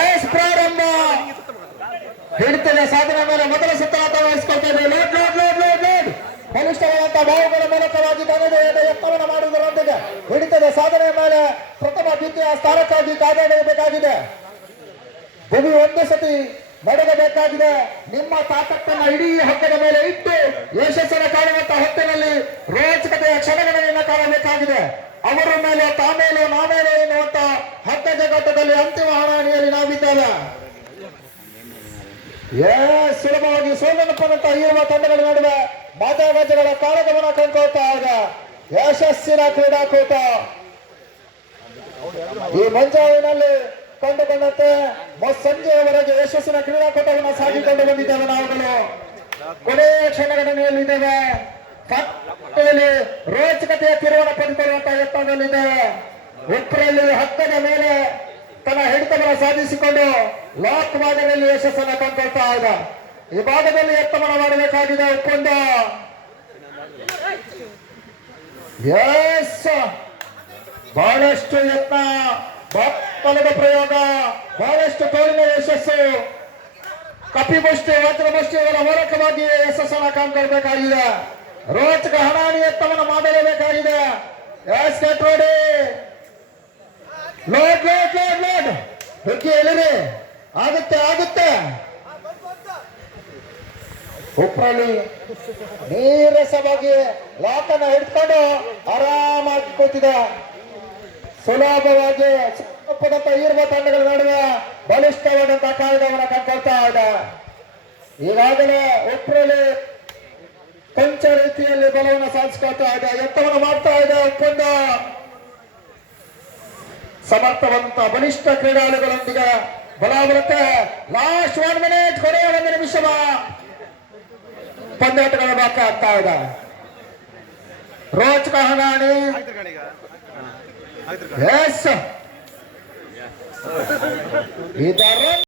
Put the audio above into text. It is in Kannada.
ಎಸ್ ಪ್ರಾರಂಭ ಹಿಡಿತದ ಸಾಧನೆ ಮೇಲೆ ಮೊದಲ ಸುತ್ತಾಟ ವಹಿಸಿಕೊಳ್ತೇವೆ. ಬಲಿಷ್ಠವಾದಂತ ಬಾವುಗಳ ಮೂಲಕವಾಗಿ ತನ್ನದೇ ಯತ್ನವನ್ನು ಮಾಡುವುದರೊಂದಿಗೆ ಹಿಡಿತದ ಸಾಧನೆಯ ಮೇಲೆ ಪ್ರಥಮ ದ್ವಿತೀಯ ಸ್ಥಾನಕ್ಕಾಗಿ ಕಾದಾಡಬೇಕಾಗಿದೆ. ಭೂಮಿ ಒಂದು ಸತಿ ನಡೆಯಬೇಕಾಗಿದೆ. ನಿಮ್ಮ ತಾಕತ್ತನ್ನ ಇಡೀ ಹಗ್ಗದ ಮೇಲೆ ಇಟ್ಟು ಯಶಸ್ಸನ್ನು ಕಾಣುವಂತ ಹೊತ್ತಿನಲ್ಲಿ ರೋಚಕತೆಯ ಕ್ಷಣಗಳನ್ನು ಕಾಣಬೇಕಾಗಿದೆ. ಅವರ ಮೇಲೆ ತಾಮೇಲೆ ನಾಮೇಲೆ ಎನ್ನುವಂತ ಹಗ್ಗ ಜಗತ್ತದಲ್ಲಿ ಅಂತಿಮ ಹಣಾಣಿಯಲ್ಲಿ ನಾವಿದ್ದೇವೆ. ಸುಲಭವಾಗಿ ಸೋಲನ್ನಪ್ಪನಂತ ಇರುವ ತಂಡಗಳ ನಡುವೆ ಮತಗಜಗಳ ಕಾಳಗಮನ ಕಂಡುಕೊಳ್ತಾ ಇದೆ. ಯಶಸ್ಸಿನ ಕ್ರೀಡಾಕೂಟ ಈ ಮಂಜಾವಿನಲ್ಲಿ ಕಂಡುಕೊಂಡಂತೆ ಸಂಜೆಯವರೆಗೆ ಯಶಸ್ಸಿನ ಕ್ರೀಡಾಕೂಟವನ್ನು ಸಾಗಿಕೊಂಡು ಬಂದಿದ್ದೇವೆ. ನಾವುಗಳು ಕೊನೆಯ ಕ್ಷಣಗಣನೆಯಲ್ಲಿದ್ದೇವೆ. ರೋಚಕತೆಯ ತಿರುವನ್ನು ಪಡೆದುಕೊಳ್ಳುವಂತಹ ಯತ್ನದಲ್ಲಿದ್ದೇವೆ. ಉಪ್ಪರಲ್ಲಿ ಹಗ್ಗದ ಮೇಲೆ ತನ್ನ ಹಿಡಿತವನ್ನು ಸಾಧಿಸಿಕೊಂಡು ಲಾಕ್ ಮಾದರಿಯಲ್ಲಿ ಯಶಸ್ಸನ್ನು ಕಂಡುಕೊಳ್ತಾ ಇದೆ. ಈ ಭಾಗದಲ್ಲಿ ಯತ್ನವನ್ನು ಮಾಡಬೇಕಾಗಿದೆ. ಒಪ್ಪಂದ ಬಹಳಷ್ಟು ಯತ್ನ, ಬಲದ ಪ್ರಯೋಗ, ಬಹಳಷ್ಟು ತೋಳಿನ ಯಶಸ್ಸು, ಕಪಿಮುಷ್ಟಿ ವಜ್ರಮುಷ್ಟಿಗಳ ಮೂಲಕವಾಗಿ ಯಶಸ್ಸನ್ನು ಕಾಣ್ಕೊಳ್ಬೇಕಾಗಿದೆ. ರೋಚಕ ಹಣಾಣಿ ಯತ್ನವನ್ನು ಮಾಡಲೇಬೇಕಾಗಿದೆ. Yes get ready. Load load load load ಡುಕ್ಕಿ ಎಲ್ಲಿರಿ. ಆಗುತ್ತೆ ಆಗುತ್ತೆ. ಉಪ್ಪರಲ್ಲಿ ನೀರಸವಾಗಿ ಲಾಕನ್ನು ಹಿಡ್ಕೊಂಡು ಆರಾಮಾಗಿ ಕೂತಿದೆ. ಸುಲಭವಾಗಿ ಒಪ್ಪದಂತ ಇರುವ ತಂಡಗಳ ನಡುವೆ ಬಲಿಷ್ಠವಾದಂತಹ ಕಾಯ್ದೆಯನ್ನು ಕಂಡುಕೊಳ್ತಾ ಇದೆ. ಈಗಾಗಲೇ ಉಪ್ಪರಲ್ಲಿ ಕೊಂಚ ರೀತಿಯಲ್ಲಿ ಬಲವನ್ನು ಸಾಧಿಸಿಕೊಳ್ತಾ ಇದೆ. ಯತ್ನವನ್ನು ಮಾಡ್ತಾ ಇದೆ. ಒಪ್ಪಂದ ಸಮರ್ಥವಂತ ಬಲಿಷ್ಠ ಕ್ರೀಡಾಳುಗಳೊಂದಿಗೆ ಬಲ ಬರುತ್ತೆ. ಲಾಸ್ಟ್ 1 ಮಿನಿಟ್, ಕೊನೆಯ 1 ನಿಮಿಷ ಪಂದ್ಯಾಟಗಳ ಬಾಕಿ ಆಗ್ತಾ ಇದೆ. ರೋಚಕ ಹಣಾಣಿ. ಎಸ್ ಇದರ